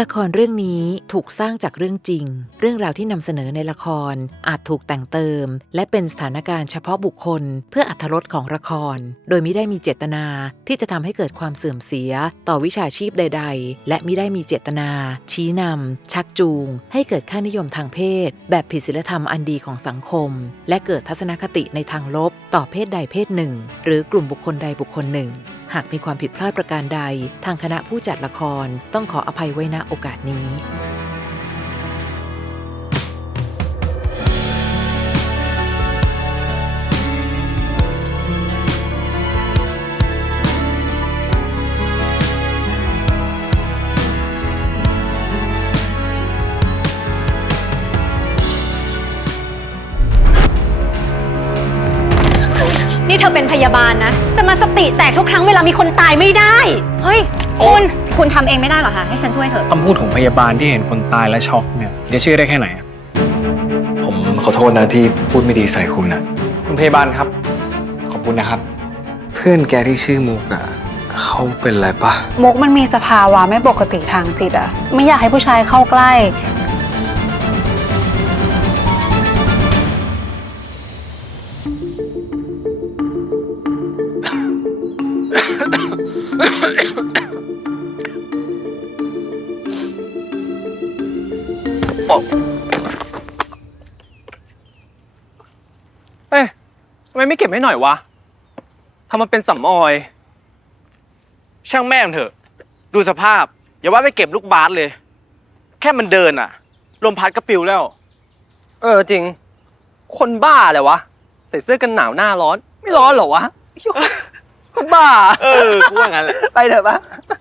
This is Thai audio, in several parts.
ละครเรื่องนี้ถูกสร้างจากเรื่องจริง เรื่องราวที่นำเสนอในละครอาจถูกแต่งเติม และเป็นสถานการณ์เฉพาะบุคคล เพื่ออัธรสของละคร โดยไม่ได้มีเจตนาที่จะทำให้เกิดความเสื่อมเสีย ต่อวิชาชีพใด ๆ และไม่ได้มีเจตนา ชี้นำชักจูง ให้เกิดค่านิยมทางเพศ แบบผิดศีลธรรมอันดีของสังคม และเกิดทัศนคติในทางลบ ต่อเพศใดเพศหนึ่ง หรือกลุ่มบุคคลใดบุคคลหนึ่ง หากมีความผิดพลาดประการใด ทางคณะผู้จัดละครต้องขออภัยไว้ณโอกาสนี้ อเป็นพยาบาลนะ จะมาสติแตกทุกครั้งเวลามีคนตายไม่ได้ เฮ้ย คุณ คุณทำเองไม่ได้หรอคะ ให้ฉันช่วยเถอะ คำพูดของพยาบาลที่เห็นคนตายและช็อกเนี่ยจะเชื่อได้แค่ไหนอะผมขอโทษนะที่พูดไม่ดีใส่คุณนะคุณพยาบาลครับ ขอบคุณนะครับ เพื่อนแกที่ชื่อมุกอะเขาเป็นอะไรปะมุกมันมีสภาวะไม่ปกติทางจิตอะไม่อยากให้ผู้ชายเข้าใกล้ บให้หน่อยวะทำมาเป็นสำออย ช่างแม่งเถอะ ดูสภาพ อย่าว่าไปเก็บลูกบาสเลย แค่มันเดินอะลมพัดก็ปิวแล้ว เออจริง คนบ้าเลยวะ ใส่เสื้อกันหนาวหน้าร้อน ไม่ร้อนเหรอวะเหี้ยคนบ้า เออกูว่างั้นแหละ ไปเถอะปะตะ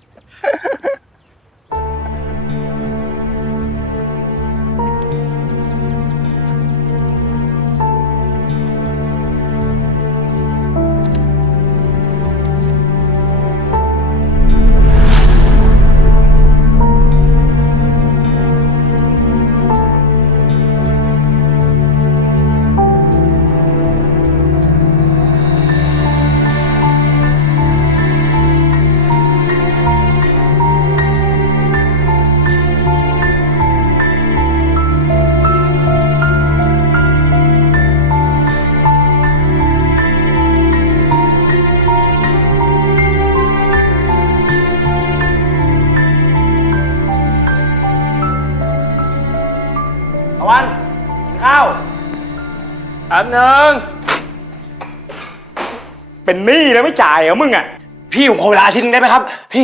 แป๊บนึงเป็นหนี้แล้วไม่จ่ายเหรอมึงอะพี่ผมขอเวลาอาทีนึงได้ไหมครับ พี่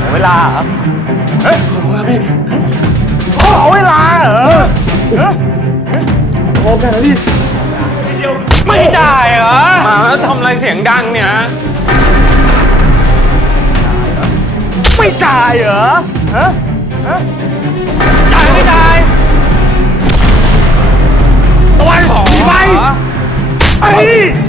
ขอเวลาครับเฮ้ยขอเวลาพี่ขอเวลาเหรอเฮ้ยขอแค่นั้นพี่เดียวไม่จ่ายเหรอมาแล้วทำอะไรเสียงดังเนี่ยไม่จ่ายเหรอฮะฮะ ไ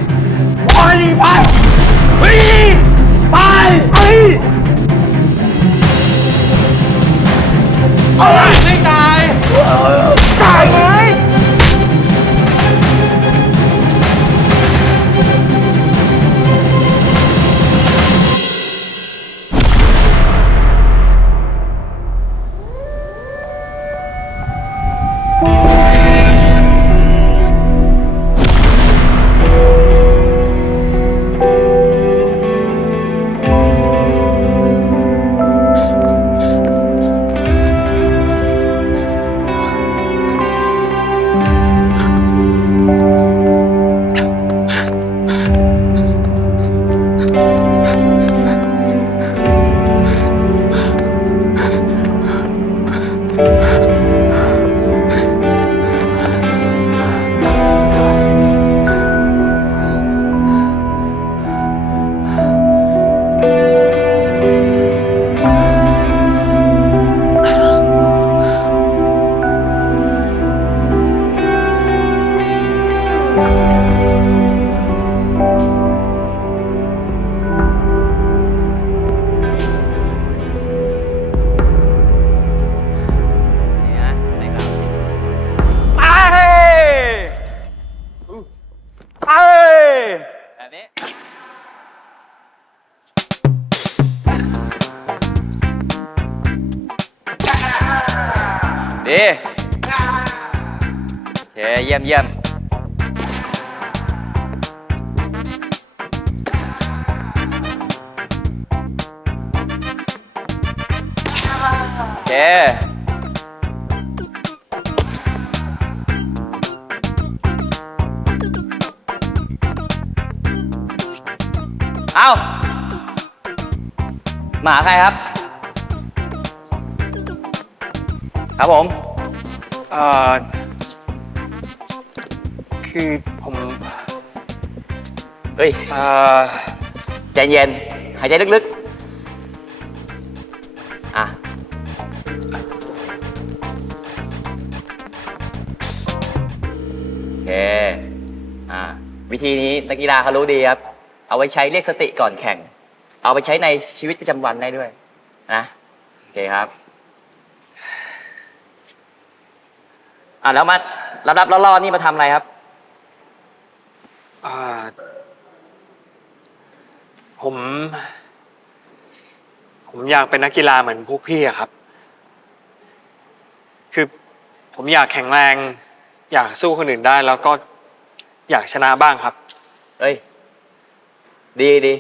เอามาหาใครครับ ครับผม เอ่อ คือผมเฮ้ยเอ่อใจเย็นหายใจลึกๆ อะ โอเค อ่าวิธีนี้นักกีฬาเขารู้ดีครับ เอาไว้ใช้เรียกสติก่อนแข่ง เอาไปใช้ในชีวิตประจำวันได้ด้วย นะโอเคครับอะแล้วมารับรับๆล่อๆนี่มาทำอะไรครับเอ่อผม ผมอยากเป็นนักกีฬาเหมือนพวกพี่อะครับ คือผมอยากแข็งแรง อยากสู้คนอื่นได้ แล้วก็อยากชนะบ้างครับเฮ้ย ดีดี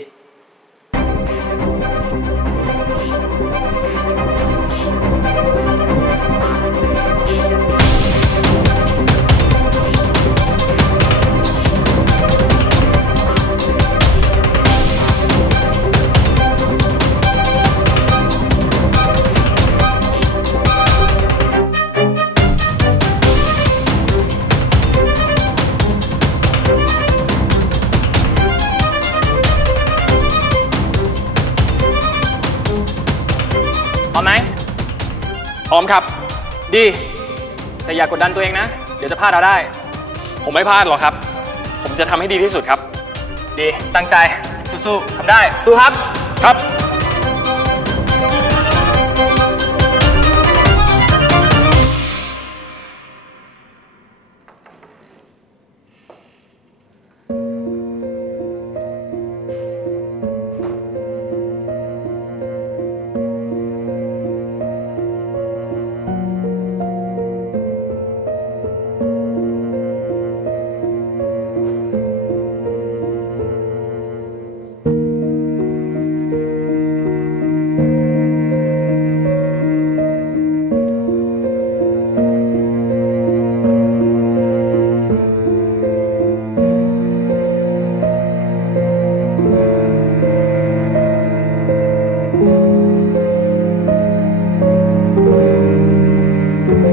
ดี แต่อย่ากดดันตัวเองนะ เดี๋ยวจะพลาดเอาได้ ผมไม่พลาดหรอกครับ ผมจะทำให้ดีที่สุดครับ ดี ตั้งใจ สู้ๆทำได้ สู้ครับ ครับ ครับ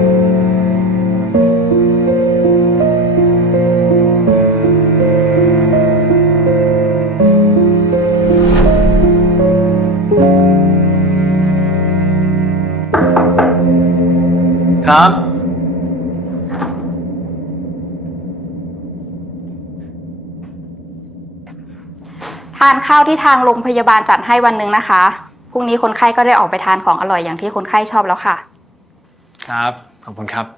ทานข้าวที่ทางโรงพยาบาลจัดให้วันหนึ่งนะคะ พรุ่งนี้คนไข้ก็ได้ออกไปทานของอร่อยอย่างที่คนไข้ชอบแล้วค่ะ ครับ ขอบคุณครับ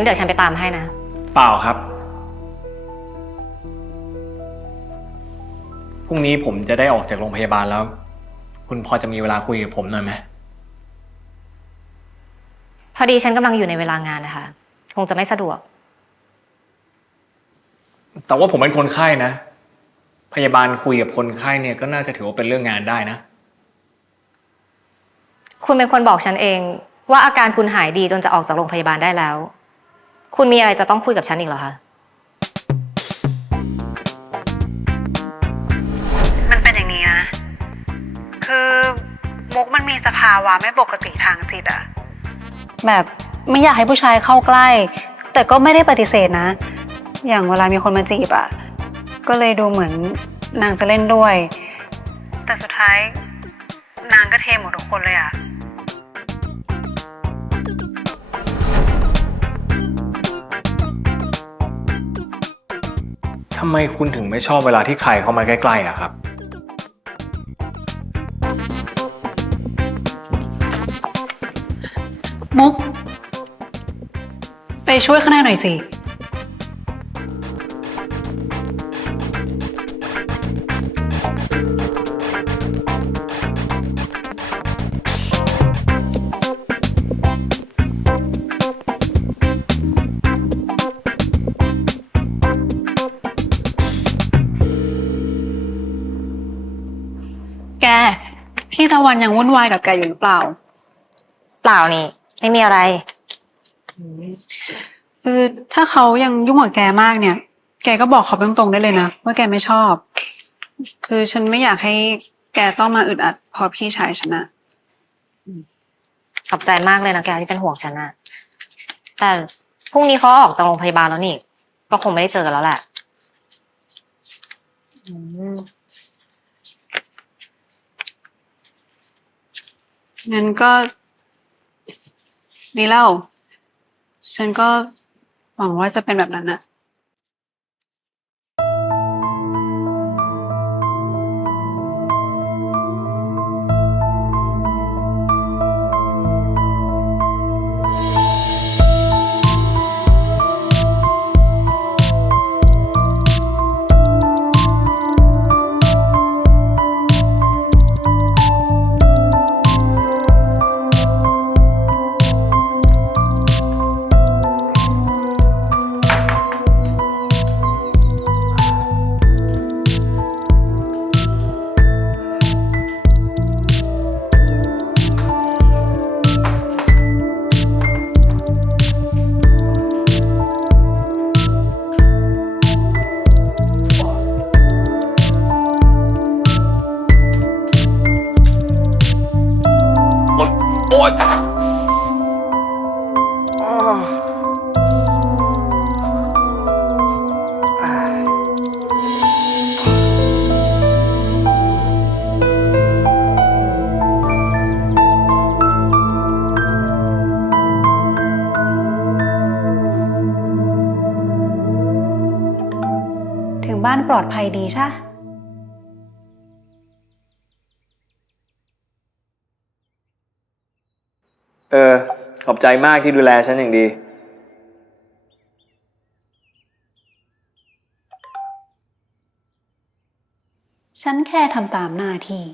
งั้นเดี๋ยวฉันไปตามให้นะ เปล่าครับ พรุ่งนี้ผมจะได้ออกจากโรงพยาบาลแล้ว คุณพอจะมีเวลาคุยกับผมหน่อยไหม พอดีฉันกำลังอยู่ในเวลางานนะคะ คงจะไม่สะดวก แต่ว่าผมเป็นคนไข้นะ พยาบาลคุยกับคนไข้เนี่ยก็น่าจะถือว่าเป็นเรื่องงานได้นะ คุณเป็นคนบอกฉันเองว่าอาการคุณหายดีจนจะออกจากโรงพยาบาลได้แล้ว คุณมีอะไรจะต้องคุยกับฉันอีกเหรอคะ มันเป็นอย่างนี้นะ คือมุกมันมีสภาวะไม่ปกติทางจิตอะแบบไม่อยากให้ผู้ชายเข้าใกล้ แต่ก็ไม่ได้ปฏิเสธนะ อย่างเวลามีคนมาจีบอะก็เลยดูเหมือนนางจะเล่นด้วย แต่สุดท้ายนางก็เทหมดทุกคนเลยอะ ทำไมคุณถึงไม่ชอบเวลาที่ใครเข้ามาใกล้ๆอะครับ มุก ไปช่วยข้างในหน่อยสิ วันยังวุ่นวายกับแกอยู่หรือเปล่า เปล่านี่ ไม่มีอะไร คือถ้าเขายังยุ่งกับแกมากเนี่ย แกก็บอกเขาตรงๆได้เลยนะว่าแกไม่ชอบ คือฉันไม่อยากให้แกต้องมาอึดอัดเพอพี่ชายฉันอะขอบใจมากเลยนะแกที่เป็นห่วงฉันอะแต่พรุ่งนี้เขาออกจากโรงพยาบาลแล้วนี่ ก็คงไม่ได้เจอกันแล้วแหละอืม งั้นก็ดีเล่า ฉันก็หวังว่าจะเป็นแบบนั้นอะ ขอบใจมากที่ดูแลฉันอย่างดี ฉันแค่ทำตามหน้าที่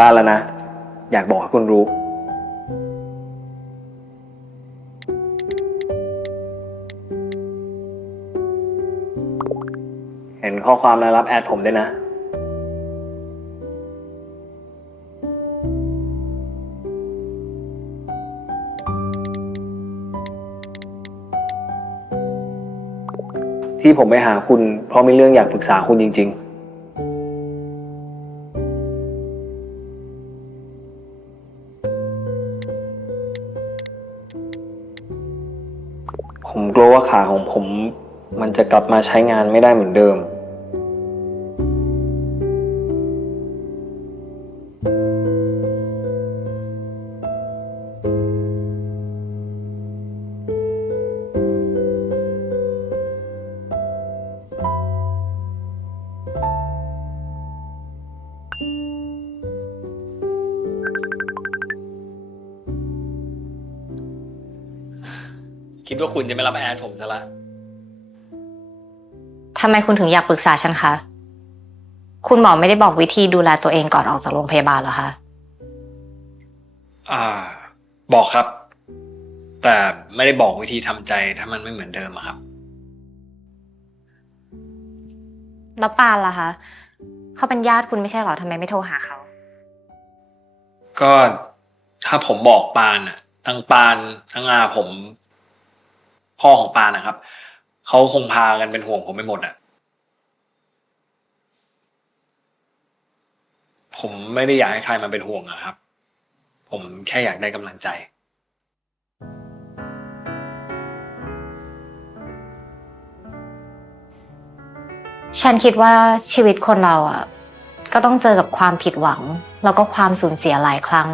บ้านแล้วนะ อยากบอกให้คุณรู้ เห็นข้อความแล้วรับแอดผมด้วยนะ ที่ผมไปหาคุณเพราะมีเรื่องอยากปรึกษาคุณจริง ๆ ผมกลัวว่าขาของผม มันจะกลับมาใช้งานไม่ได้เหมือนเดิม ว่าคุณจะไม่รับแอดผมซะละทำไมคุณถึงอยากปรึกษาฉันคะ คุณหมอไม่ได้บอกวิธีดูแลตัวเองก่อนออกจากโรงพยาบาลเหรอคะ อ่า บอกครับ แต่ไม่ได้บอกวิธีทำใจถ้ามันไม่เหมือนเดิมอะครับ แล้วปานล่ะคะ เขาเป็นญาติคุณไม่ใช่เหรอทำไมไม่โทรหาเขา ก็ถ้าผมบอกปานอะทั้งปานทั้งอาผม พ่อของปานะครับเขาคงพากันเป็นห่วงผมไปหมดอะผมไม่ได้อยากให้ใครมาเป็นห่วงอะครับ ผมแค่อยากได้กำลังใจ ฉันคิดว่าชีวิตคนเราอะ ก็ต้องเจอกับความผิดหวัง แล้วก็ความสูญเสียหลายครั้ง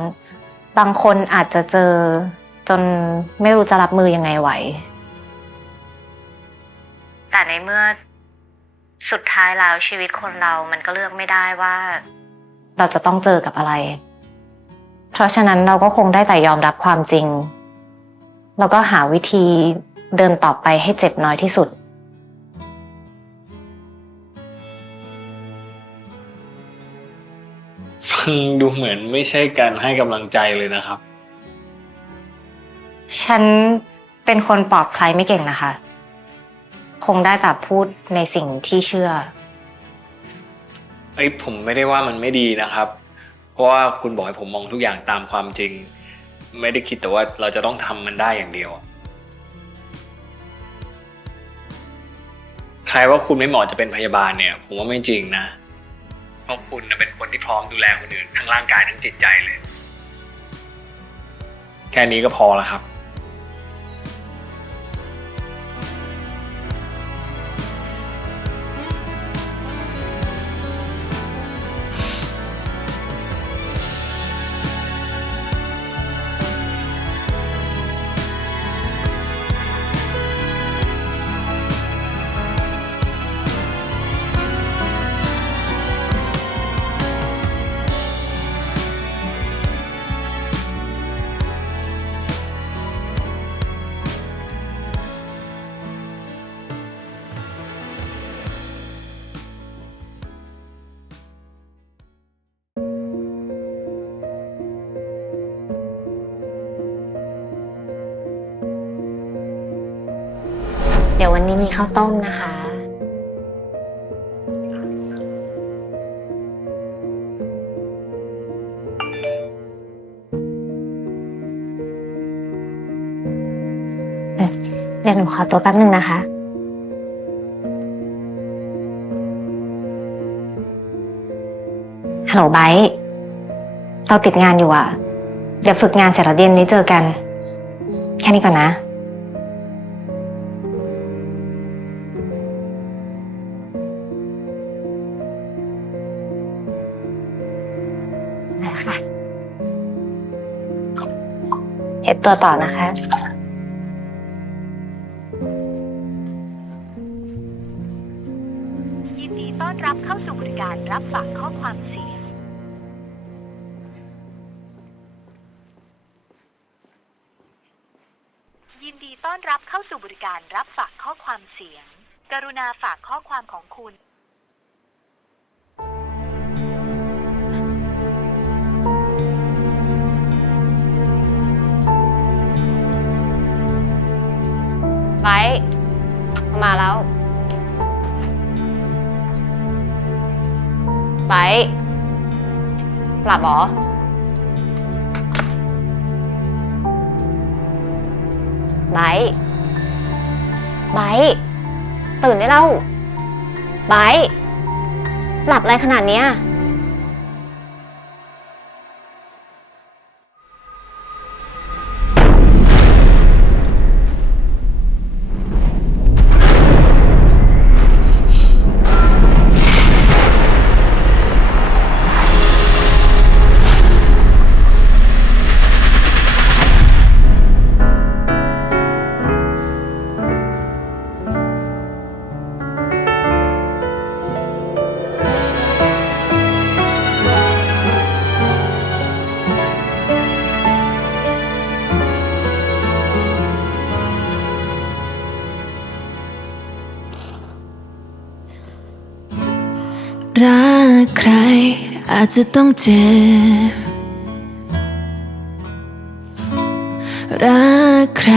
บางคนอาจจะเจอจนไม่รู้จะรับมือยังไงไหว ในเมื่อสุดท้ายแล้วชีวิตคนเรามันก็เลือกไม่ได้ว่า เราจะต้องเจอกับอะไร เพราะฉะนั้นเราก็คงได้แต่ยอมรับความจริง แล้วก็หาวิธีเดินต่อไปให้เจ็บน้อยที่สุด ฟังดูเหมือนไม่ใช่การให้กำลังใจเลยนะครับ ฉันเป็นคนปลอบใครไม่เก่งนะคะ คงได้แต่พูดในสิ่งที่เชื่อ เอ้ยผมไม่ได้ว่ามันไม่ดีนะครับ เพราะว่าคุณบอกให้ผมมองทุกอย่างตามความจริง ไม่ได้คิดแต่ว่าเราจะต้องทำมันได้อย่างเดียว ใครว่าคุณไม่เหมาะจะเป็นพยาบาลเนี่ย ผมว่าไม่จริงนะ เพราะคุณน่ะเป็นคนที่พร้อมดูแลคนอื่นทั้งร่างกายทั้งจิตใจเลย แค่นี้ก็พอแล้วครับ นี้มีข้าวต้มนะคะ เออเดี๋ยวหนูขอตัวแป๊บหนึ่งนะคะ ฮัลโหลไบร์ทเราติดงานอยู่อะ เดี๋ยวฝึกงานเสร็จแล้วเย็นนี้เจอกัน แค่นี้ก่อนนะ ตัวต่อนะคะ ยินดีต้อนรับเข้าสู่บริการรับฝากข้อความเสียง ยินดีต้อนรับเข้าสู่บริการรับฝากข้อความเสียง กรุณาฝากข้อความของคุณ ไบร์ทมาแล้ว ไบร์ทหลับเหรอ ไบร์ทไบร์ทตื่นได้แล้ว ไบร์ทหลับอะไรขนาดเนี้ย จจะต้องเจ็บ รักใคร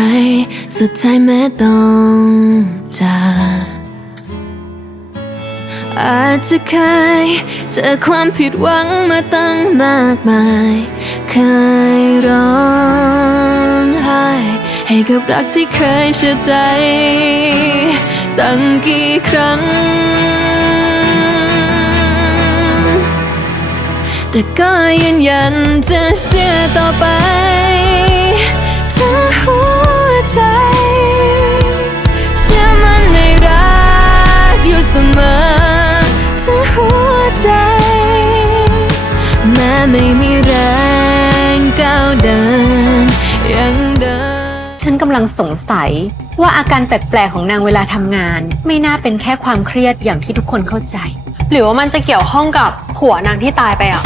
สุดท้ายแม้ต้องจากอาจจะเคยเจอความผิดหวังมาตั้งมากมาย เคยร้องไห้ให้กับรักที่เคยเชื่อใจ ตั้งกี่ครั้ง แต่ก็ยืนยันจะเชื่อต่อไป ทั้งหัวใจ เชื่อมันในรักอยู่เสมอ ทั้งหัวใจ แม้ไม่มีแรงก้าวเดิน ยังเดิน ฉันกำลังสงสัยว่าอาการแปลกๆของนางเวลาทำงาน ไม่น่าเป็นแค่ความเครียดอย่างที่ทุกคนเข้าใจ หรือว่ามันจะเกี่ยวข้องกับผัวนางที่ตายไปอะ